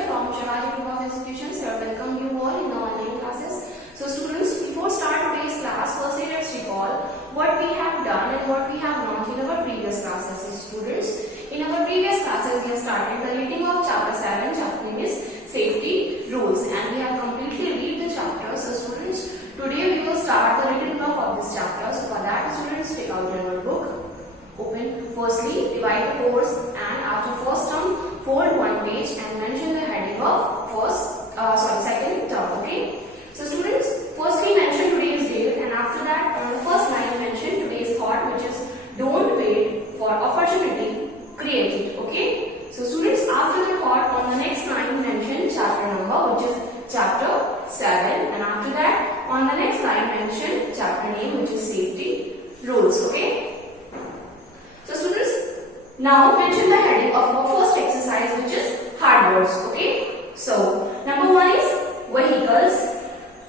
here from SHIVAJI Group of Institutions. I welcome you all in the online classes. So students, before start today's class, firstly let's recall what we have done and what we have learned in our previous classes. Students, in our previous classes we have started the reading of chapter 7. Chapter name is Safety Rules, and we have completely read the chapter. So students, today we will start the written block of this chapter. So for that, students, take out your notebook, open, firstly divide the course, and after first term fold one page and mention the heading of second term. Okay. So students, firstly mention today's date, and after that on the first line mention today's thought, which is don't wait for opportunity, create it. Okay. So students, after the thought on the next line mention chapter number, which is chapter 7, and after that on the next line mention chapter name, which is Safety Rules. Okay. So students, now mention the heading of our first exercise, which is hard words. Okay. So number 1 is vehicles.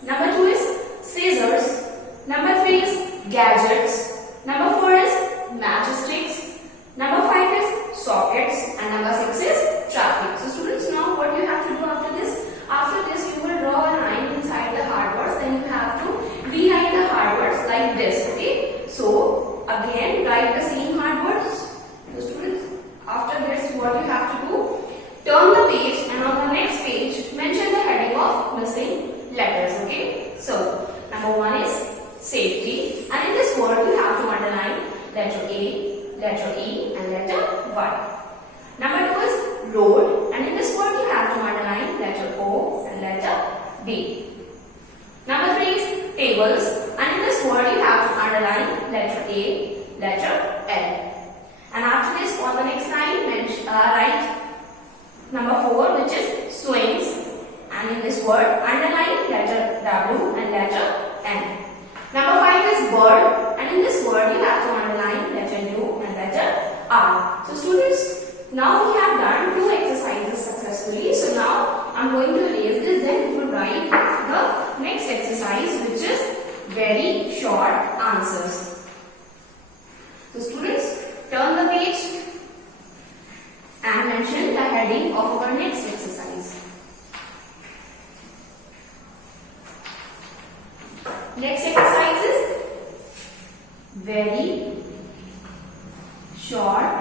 Number 2 is scissors. Number 3 is gadgets. Number 4 is matchsticks. Number 5 is sockets, and number 6 is traffic. So students, now what you have to do after this? After this, you will draw a line inside the hard words. Then you have to rewrite the hard words like this. Okay. So again, write the same hard words. So students, after this, what you have to do? Turn the page, and on the next page, mention the heading of missing letters. Okay. So number 1 is safety, and in this word you have to underline letter A, letter E, and letter Y. Number 2 is road, and in this word you have to underline letter O and letter D. Number 3 is tables, and in this word you have to underline letter A, letter L. And after this, on the next line, write number 4, which is swings, and in this word underline letter W and letter N. Number 5 is bird, and in this word you have to underline letter U and letter R. So students, now we have done 2 exercises successfully. So now I am going to erase this, then we will write the next exercise, which is very short answers. So students, turn the page and mention the heading of our next exercise. Next exercise is very short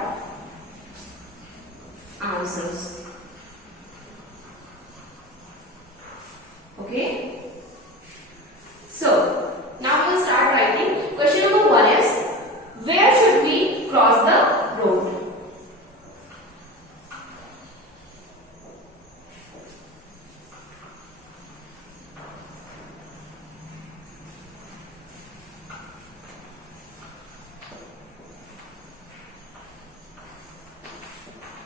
answers. Okay. So now we will start writing. Question number 1 is, where should we cross the road?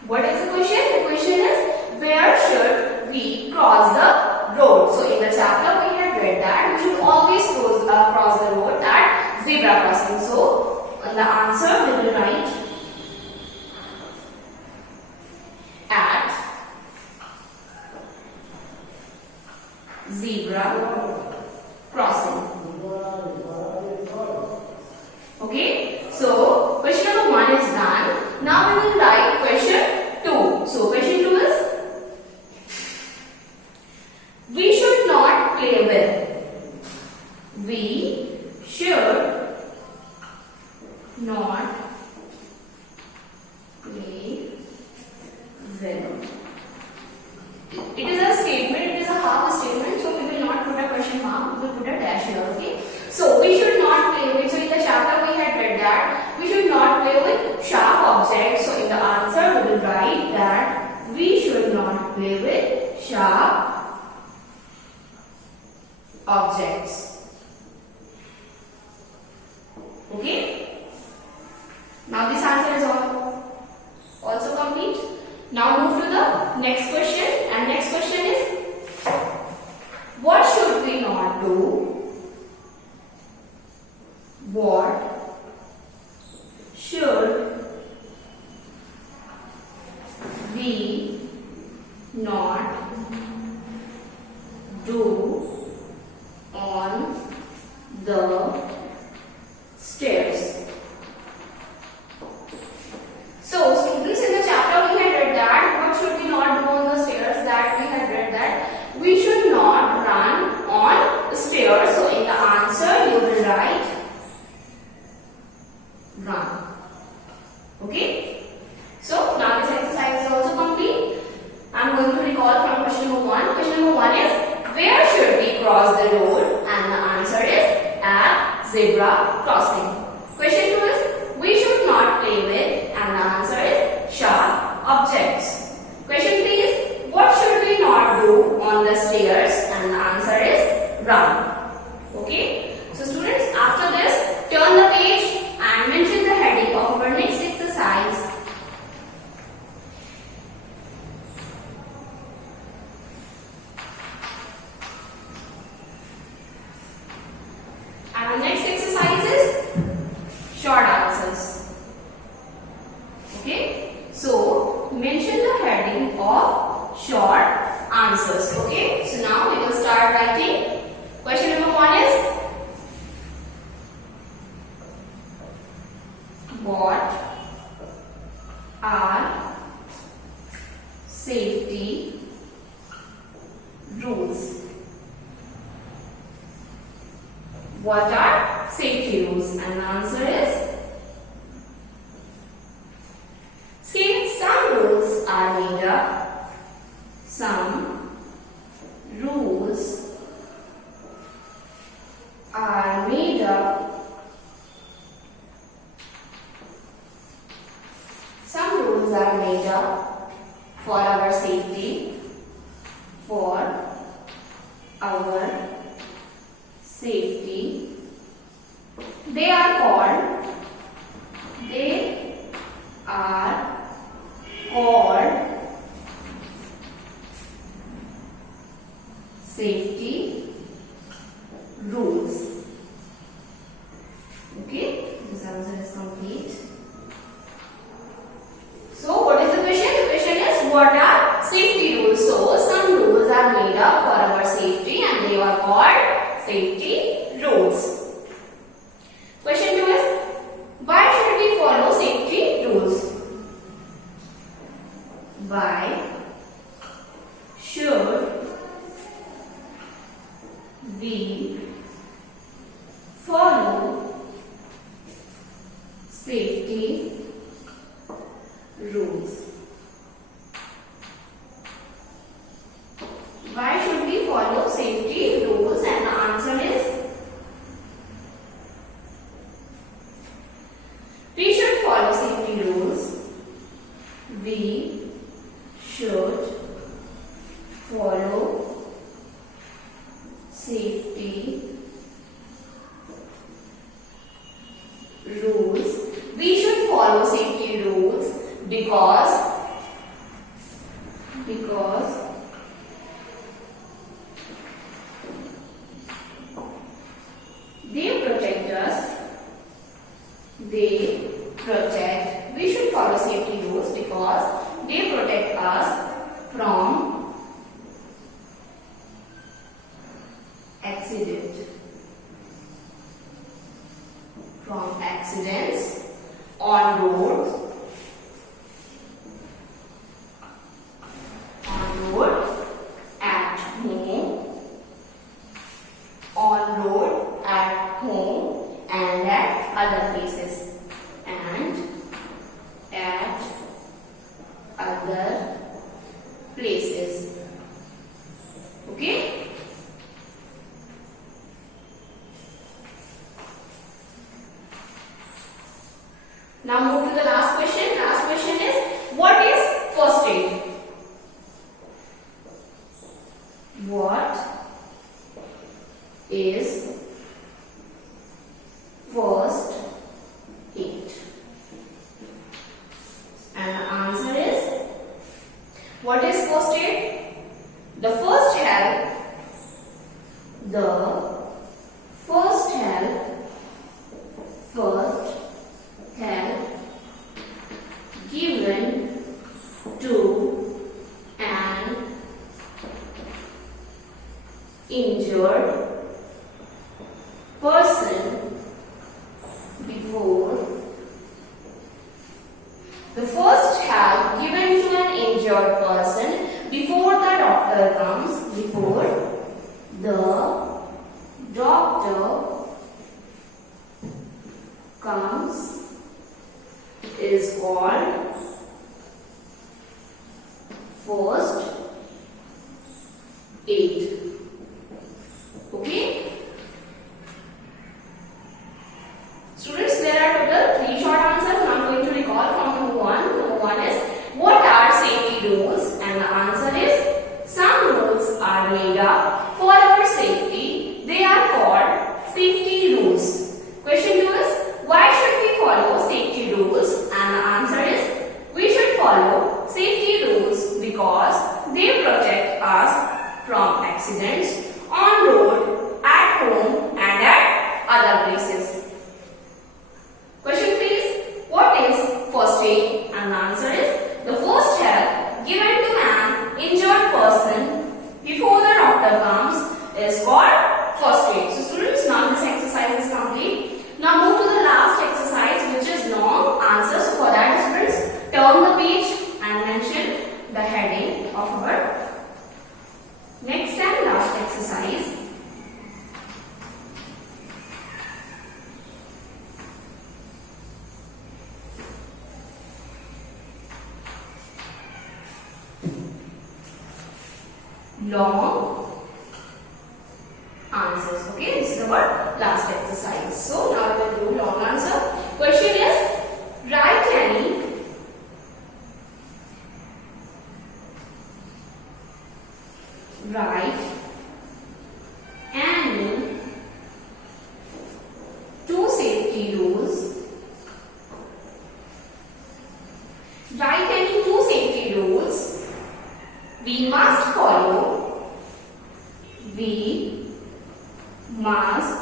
What is the question? The question is, where should we cross the road? So in the chapter we had read that we should always cross the road at zebra crossing. So the answer we will write at zebra crossing. Okay. So question number 1 is done. Now we will write question 2. So question 2 is, we should not play with. We should not play with. It is a statement, it is a half statement, so we will not put a question mark, we will put a dash here. Okay. So we should not play with. So in the chapter we had read that we should not play with sharp objects. So in the answer we will write that we should not play with sharp objects. Okay. Now this answer is also complete. Now move to the next question, and next question is, what should we not do? What should we not do on the stairs? So students, in the chapter we had read that what should we not do on the stairs, that recall from question number 1. Question number 1 is, where should we cross the road? And the answer is at zebra crossing. Question 2 is, we should not play with, and the answer is sharp objects. Question 3 is, what should we not do on the stairs? And the answer is run. Okay. So students, after this, turn the page and mention the heading of our next exercise. And the next exercise is short answers. Okay. So mention the heading of short answers. Okay. So now we will start writing. Question number 1 is, what are safety rules? What are safety rules? And the answer is, see, some rules are made up. Some rules are made up. Some rules are made up for our safety. For our safety. They are called safety rules. Okay, this answer is complete. So, what is the question? The question is, what are safety rules? So, some rules are made up for our safety and they are called safety rules. Question 2 is, why should we follow safety rules? Why should we follow safety rules? Why should we follow safety rules? And the answer is, we should follow safety rules. We should follow safety rules. We should follow safety rules because they protect us. We should follow safety rules because they protect us from accidents on roads, at home, and at other places. Okay. Now move to the last question. Last question is, what is first aid? What is first aid? And the answer is, what is first aid? The first help given to an injured person before the doctor comes is called first 8. Okay? Students, there are total 3 short answers. Now I am going to recall from number 1. Number 1 is, what are safety rules? And the answer is, some rules are made up for our safety. They are called safety rules. Question 2 is, why should we follow safety rules? And the answer is, we should follow safety rules because they protect us from accidents on road, at home and at other places. Question 3 is, what is first aid? And the answer is, the first help given to an injured person before the doctor comes is called first aid. So students, now this exercise is complete. Now move to the last exercise, which is long answers. So for that, students, turn the page and mention the heading of our next and last exercise. Long answers. Okay, this is our last exercise. So now we will do long answer. Question is, write any two safety rules. Write any two safety rules we must follow. We must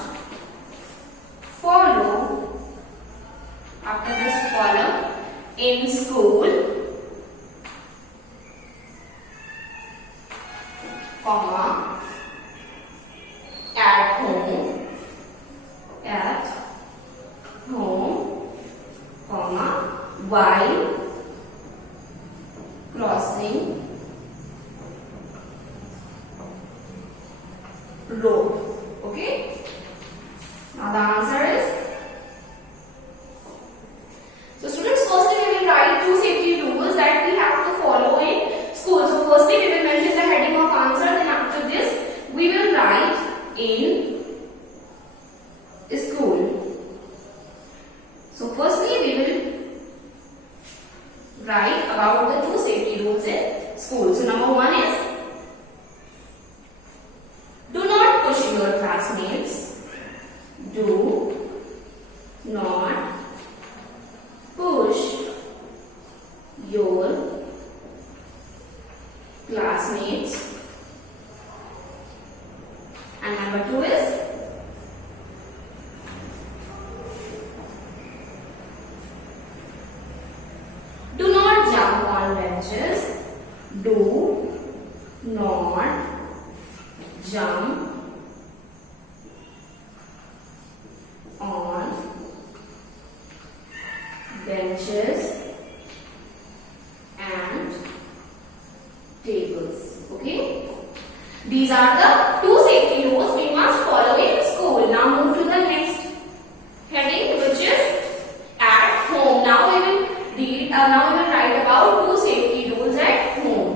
follow after this column in school, comma, at home, comma, while crossing road. Okay? Now the answer is, so students, firstly we will write two safety rules that we have to follow in school. So firstly we will mention the heading of answer, then after this we will write in school. So firstly we will write about the two safety rules in school. So number 1 is, do not push your classmates. Do not push your classmates. And number 2 is, do not jump on benches. Do not jump on benches and tables. Okay? These are the two safety rules we must follow in school. Now move to the next heading, which is at home. Now we will read. Now we will write about two safety rules at home.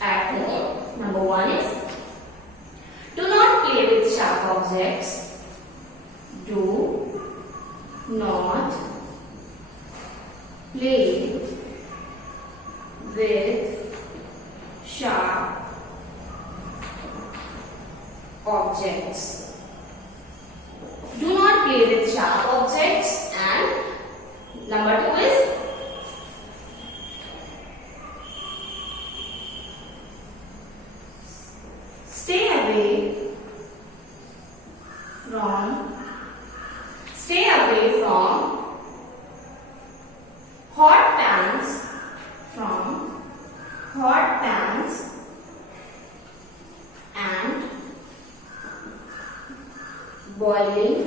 At home, number 1 is, do not play with sharp objects. Do not play with sharp objects. Do not play with sharp objects. And number 2 is, stay away from hot pans and boiling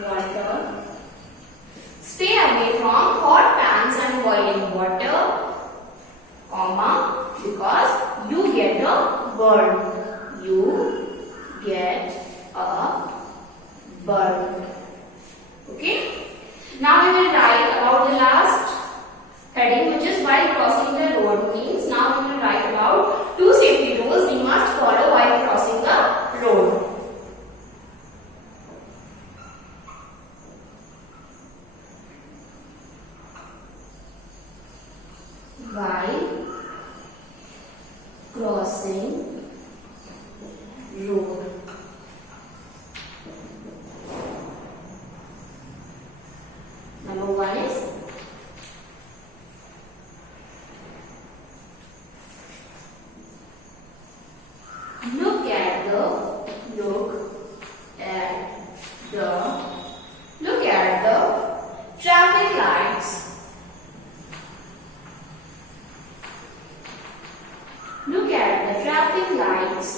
water. Stay away from hot pans and boiling water, comma, because you get a burn. You get a burn. Okay. Now we will write about the last heading, which is while crossing the road. Means now we will write about 2 safety rules we must follow while crossing the road. While crossing road. Number 1 is look at the traffic lights. Look at the traffic lights.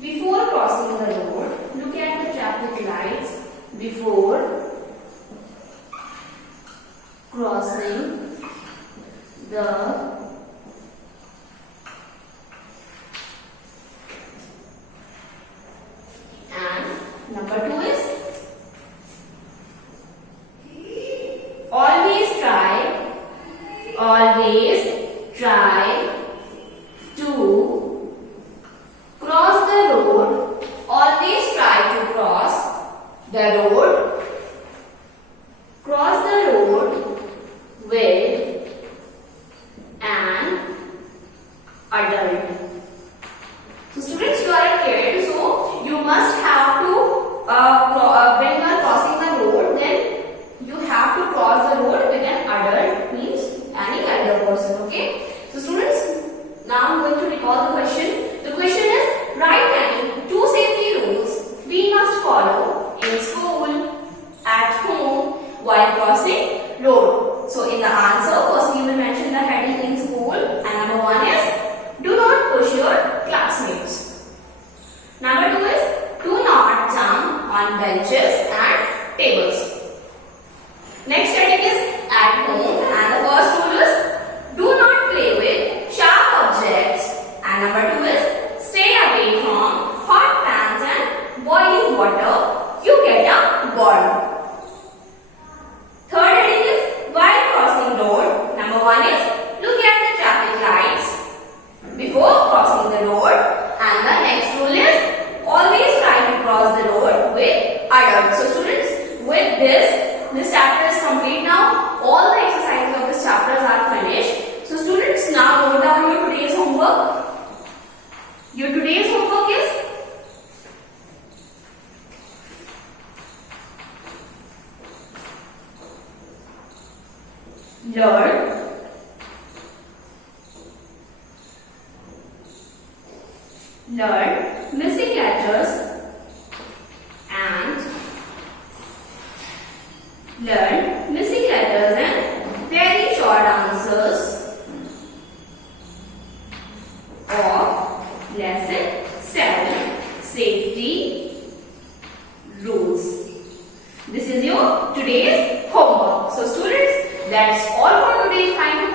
Before crossing the road, look at the traffic lights before crossing the and number 2 is always try to cross the road. Always try to cross the road. Cross the road with an adult. So students, you are a kid, so you must have to when you are crossing the road, then you have to cross the road with an adult, means any elder person. Okay. So students, now I am going to recall the question. The question is, write any 2 safety rules we must follow in school, at home, while crossing road. So in the answer, first we will mention the heading in school, and number 1 is do not push your classmates. Number 2 is do not jump on benches and tables. Next heading is at home, and the first rule is do not play with sharp objects, and number 2 is stay away from hot pans and boiling water. You get a burn. Third heading is while crossing road. Number 1 is look at the traffic lights before crossing the road, and the next rule is always try to cross the road with adults. So students, with this chapter is complete now. All the exercises of this chapters are finished. So students, now note down your today's homework. Your today's homework is learn missing letters and very short answers of lesson 7, safety rules. This is your today's homework. So students, that's all for today. Thank you